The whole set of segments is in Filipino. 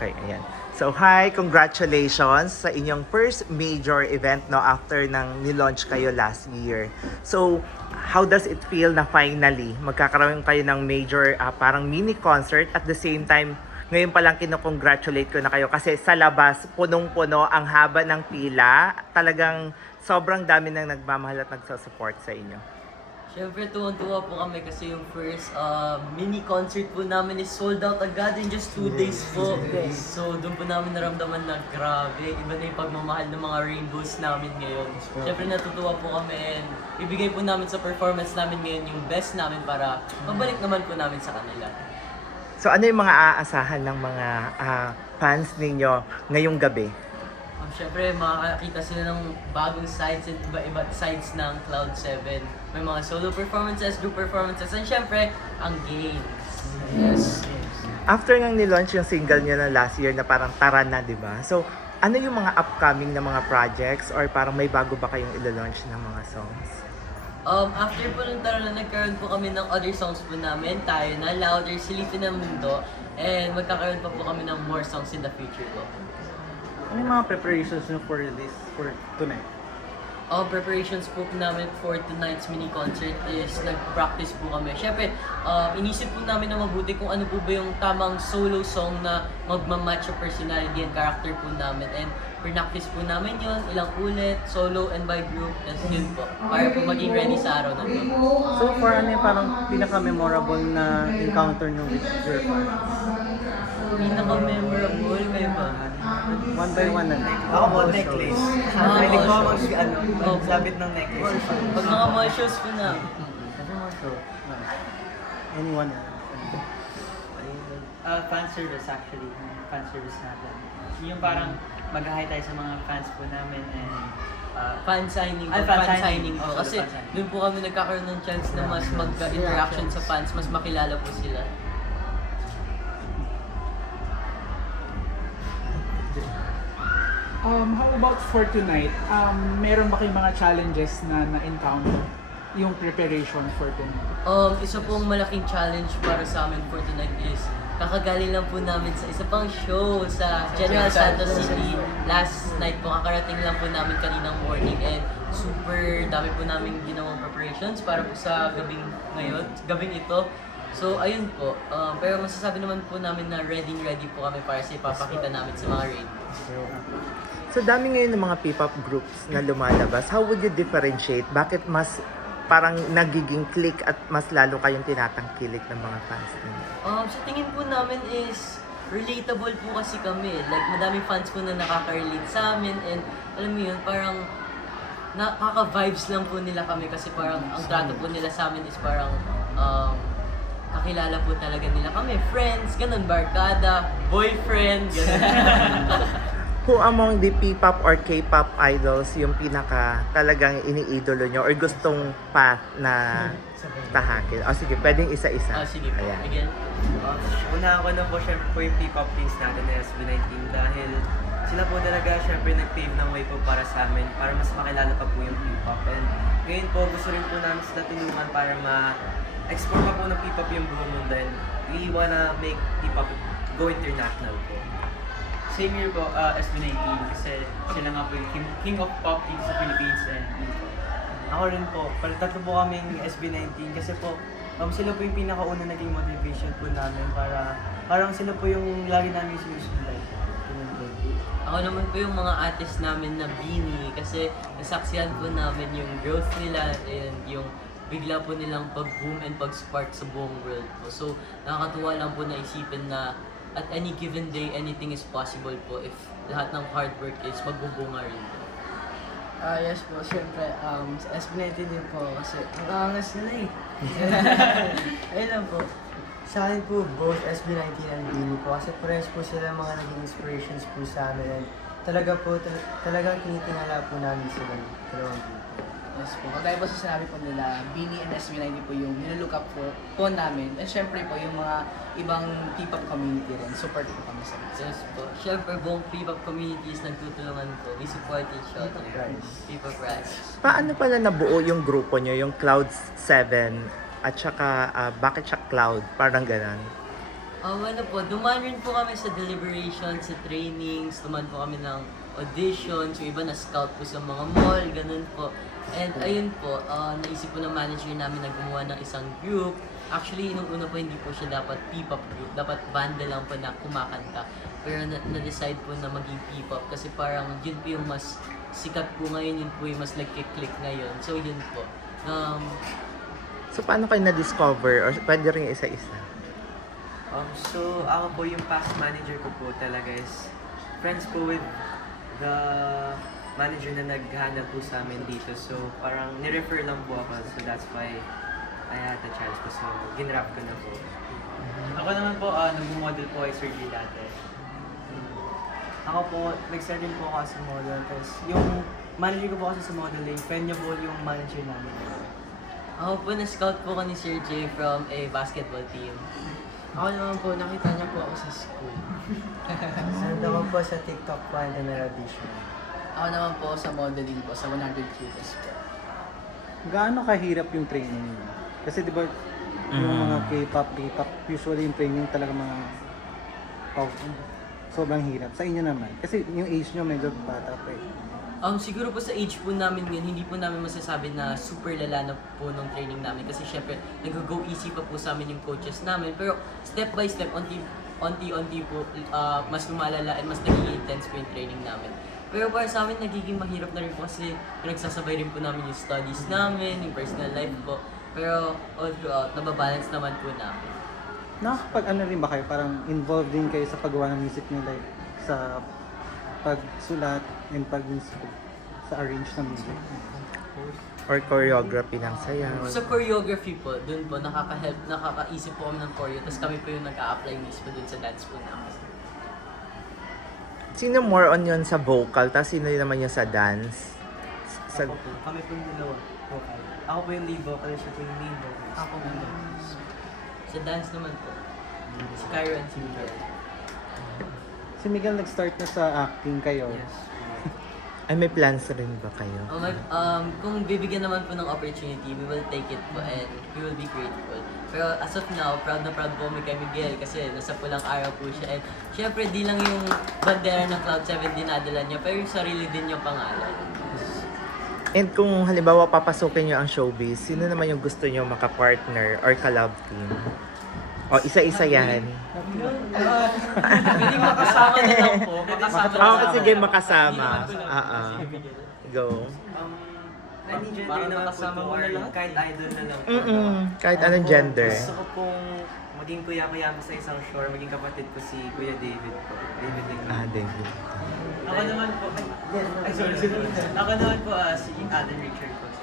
Okay, ayan. So, hi, congratulations sa inyong first major event no after nang ni-launch kayo last year. So, how does it feel na finally magkakaroon kayo ng major ah, parang mini concert at the same time ngayon pa lang kinocongratulate ko na kayo kasi sa labas punong-puno ang haba ng pila. Talagang sobrang dami nang nagmamahal at nagsa-support sa inyo. Siyempre, tuwan-tuwa po kami kasi yung first uh, mini concert po namin is sold out agad in just two days po. So, doon po namin naramdaman na grabe, iba na yung pagmamahal ng mga rainbows namin ngayon. Siyempre, natutuwa po kami and ibigay po namin sa performance namin ngayon yung best namin para pabalik naman po namin sa kanila. So, ano yung mga aasahan ng mga ah, fans ninyo ngayong gabi? Um, Siyempre, makakakita sila ng bagong sides at iba-iba't sides ng Cloud7. May mga solo performances, group performances, and siyempre, ang games. Yes. After nang nilaunch yung single niyo na last year na parang tara na, di ba? So, ano yung mga upcoming na mga projects or parang may bago ba kayong ilo-launch ng mga songs? Um, after po nung taro na nagkaroon po kami ng other songs po namin, tayo na, Louder, Silipin ng Mundo, and magkakaroon pa po kami ng more songs in the future po. Ano yung mga preparations nyo for this, for tonight? Ang preparations po namin for tonight's mini concert is nag-practice po kami. Siyempre, um, inisip po namin na mabuti kung ano po ba yung tamang solo song na magmamatch sa personality and character po namin. And practice po namin yun, ilang ulit, solo and by group, and yun po. Para po maging ready sa araw na to. So far, ano yung parang pinaka-memorable na encounter nyo with your fans? Pinaka-memorable kayo ba? One by one na like. Ako po, necklace. Pwede ko mall mag, ano, Oh. magsabit ng necklace. Pag mga mall shows po na, Every more show. Ah. Anyone else? uh, fan service actually, fan service natin. Yung parang mag-hi tayo sa mga fans po namin and uh, fan signing po, Ay, fan, fan signing. Oh, Kasi doon po kami nagkakaroon ng chance na mas mag-interaction sa fans, mas makilala po sila. Um, how about for tonight? Um, meron ba kayong mga challenges na na-encounter yung preparation for tonight? Um, isa pong malaking challenge para sa amin for tonight is kakagaling lang po namin sa isa pang show sa General Santos City. Last night po, kakarating lang po namin kaninang morning and super dami po namin ginawang preparations para po sa gabing ngayon, gabing ito. So, ayun po. Um, pero masasabi naman po namin na ready ready po kami para sa ipapakita namin sa mga raid. So, dami ngayon ng mga P-pop groups na lumalabas. How would you differentiate? Bakit mas parang nagiging click at mas lalo kayong tinatangkilik ng mga fans ninyo? Um, sa tingin po namin is relatable po kasi kami. Like, madaming fans po na nakaka-relate sa amin and alam mo yun, parang nakaka-vibes lang po nila kami kasi parang ang trato po nila sa amin is parang um, kakilala po talaga nila kami. Friends, ganun, barkada, boyfriend, ganun. Who among the P-pop or K-pop idols yung pinaka talagang iniidolo nyo or gustong path na tahakin? O sige, pwedeng isa-isa. Ah, sige po. Ayan. Again. Um, una ko na po syempre po yung P-pop teams natin na SB19 dahil sila po talaga syempre nag-pave ng way po para sa amin para mas makilala pa po yung P-pop and ngayon po gusto rin po namin sila tulungan para ma-explore pa po ng P-pop yung buong mundo and we wanna make P-pop go international po. same year po, uh, SB19 kasi sila nga po yung king, king of pop dito sa Philippines and Ako rin po, pero tatlo po kaming SB19 kasi po um, sila po yung pinakauna naging motivation po namin para parang sila po yung lagi namin sinusundan. Ganun po. Ako naman po yung mga artist namin na Beanie kasi nasaksihan po namin yung growth nila and yung bigla po nilang pag-boom and pag-spark sa buong world po. So, nakakatuwa lang po na isipin na at any given day, anything is possible po if lahat ng hard work is magbubunga rin po. Ah, yes po, syempre, um, SB19 din po kasi ang angas nila eh. Ayun lang po. Sa akin po, both SB19 and Dini po kasi parehas po sila mga naging inspirations po sa amin and talaga po, tal- talagang tinitingala po namin sila. Dalawang po. Yes po. Kagaya po sa sinabi po nila, Bini and SB19 po yung nilook up po, po namin. And syempre po yung mga ibang P-pop community rin. Support po kami sa Yes po. Siyempre, buong P-pop community is nagtutulungan po. We support each other. P-pop Rise. Paano pala nabuo yung grupo nyo, yung Cloud 7 at saka ah, bakit siya Cloud? Parang ganon. Um, ano po, dumaan rin po kami sa deliberation, sa trainings, dumaan po kami ng auditions, yung iba na scout po sa mga mall, ganun po. And ayun po, ah, naisip po ng manager namin na gumawa ng isang group. Actually, nung una po hindi po siya dapat P-pop group, dapat banda lang po na kumakanta. Pero na- na-decide po na maging P-pop kasi parang yun po yung mas sikat po ngayon, yun po yung mas nagkiklik ngayon. So yun po. Um, So paano kayo na-discover? Or pwede rin isa-isa? Um, so, ako po yung past manager ko po talaga is friends po with the manager na nag-handle po sa amin dito. So, parang nirefer lang po ako. So, that's why I had the chance po. So, ginrap ko na po. Ako naman po, uh, nag-model po kay Sir G dati. Ako po, nag-start din po ako sa model. Tapos yung manager ko po kasi sa modeling, friend niya po yung manager namin. ako po na-scout po ko ni Sir J from a basketball team. Ako naman po, nakita niya po ako sa school. Send ako po sa TikTok po then audition. Ako naman po sa modeling po, sa 100 Cutest po. Gaano kahirap yung training niyo? Kasi di ba yung Mm. mga K-pop, K-pop, usually yung training talaga mga oh, sobrang hirap. Sa inyo naman. Kasi yung age nyo medyo bata pa eh. Um, siguro po sa age po namin ngayon, hindi po namin masasabi na super lala na po nung training namin kasi syempre nag-go easy pa po sa amin yung coaches namin. Pero step by step, onti, onti-onti po, ah, mas lumalala and mas nagiging intense po yung training namin. Pero para sa amin, nagiging mahirap na rin po kasi pinagsasabay rin po namin yung studies namin, yung personal life po. Pero all throughout, nababalance naman po namin. Nakakapag ano rin ba kayo? Parang involved din kayo sa paggawa ng music nyo like sa pagsulat and pag sa arrange ng music. Or choreography ng sayaw? Sa choreography po, dun po, nakaka-help, nakakaisip po kami ng choreo, tapos kami po yung nag-a-apply mismo dun sa dance po namin. Sino more on yun sa vocal, tapos sino yun naman yung sa dance? Sa, Ako po. Kami po yung dalawa. Vocal. Ako po yung lead vocalist, siya po yung main vocalist. Ako naman. Sa dance naman po. Si Cairo and si Miguel. Si Miguel nag-start na sa acting kayo. Yes. Ay may plans rin ba kayo? Oh, my, um, kung bibigyan naman po ng opportunity, we will take it po and we will be grateful. Pero as of now, proud na proud po kami kay Miguel kasi nasa pulang araw po siya. And syempre, di lang yung bandera ng Cloud7 dinadala niya, pero yung sarili din yung pangalan. And kung halimbawa papasukin nyo ang showbiz, sino naman yung gusto nyo makapartner or ka-love team? O isa-isa yan. Pwede makasama na lang po. Makasama na Oo, lang. sige makasama. Hindi ko lang. Ah, ah. Go. Um, any gender nakasama to mo na lahat. kahit idol na lang. Mm-mm. Kahit anong gender. Gusto ko pong maging kuya-kuya ko sa isang shore, maging kapatid ko si Kuya David po. David Licon. Ah, David. Ako naman po, ay sorry, sorry. Ako naman po ah, si Alan Richard po.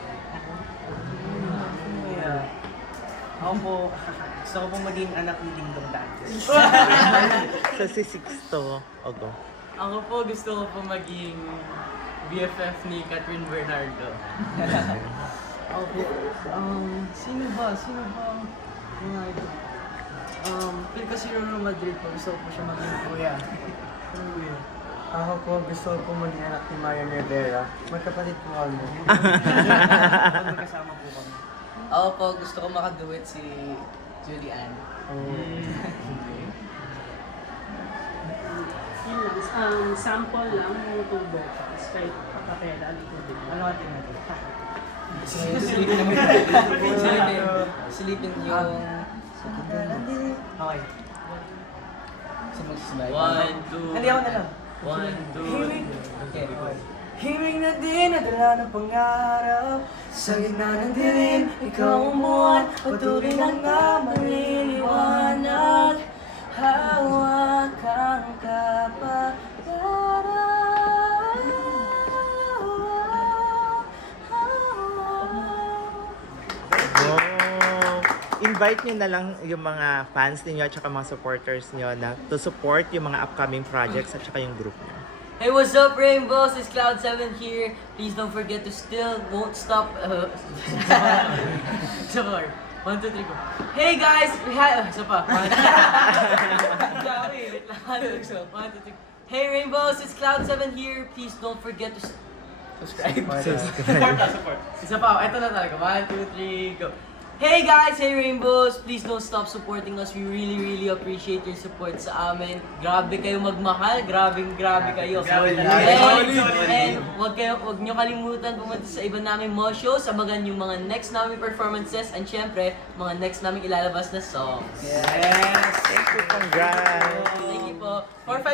Yeah. Ako po, gusto ko po maging anak ni Ding Dong Dantes. Sa si Sixto. O go. Ako po gusto ko po maging BFF ni Catherine Bernardo. Ako po, um, sino ba? Sino ba? Mga idol? Um, feel ko si Ronald Madrid po. Gusto ko po siya maging kuya. Kuya. Ako po, gusto ko po maging anak ni Marian Rivera. Magkapatid po kami. Magkasama po kami. Ako po, gusto ko makaduet si Julian. Yun lang, um, sample lang yung two vocals kahit kapakela dito din. Ano atin natin? Silipin Silipin yung... Okay. Magsisimay. One, two, Hindi ako na lang. one, two, Okay. Himig na din, nadala ng pangarap Sa gitna ng dilim, ikaw ang buwan Patuloy lang na maliliwanag Hawakan ka pa Wow. Invite nyo na lang yung mga fans ninyo at saka mga supporters nyo na to support yung mga upcoming projects at saka yung group nyo. Hey, what's up, Rainbows? It's Cloud7 here. Please don't forget to still won't stop. Uh, Sorry. One, two, three, go. Hey guys, we had. Uh, isa pa. One, Grabe, wait lang. One, two, three. One, two, three. Hey Rainbows, it's Cloud7 here. Please don't forget to s- subscribe. Isa pa, ito na talaga. One, two, three, go. Hey guys! Hey Rainbows! Please don't stop supporting us. We really, really appreciate your support sa amin. Grabe kayo magmahal. Grabe, grabe kayo. Grabe and, talaga. and, and wag, kayo, wag nyo kalimutan pumunta sa iba naming mall shows. Sabagan yung mga next naming performances. And syempre, mga next naming ilalabas na songs. Yes! Thank you, congrats! Thank you po. 4-5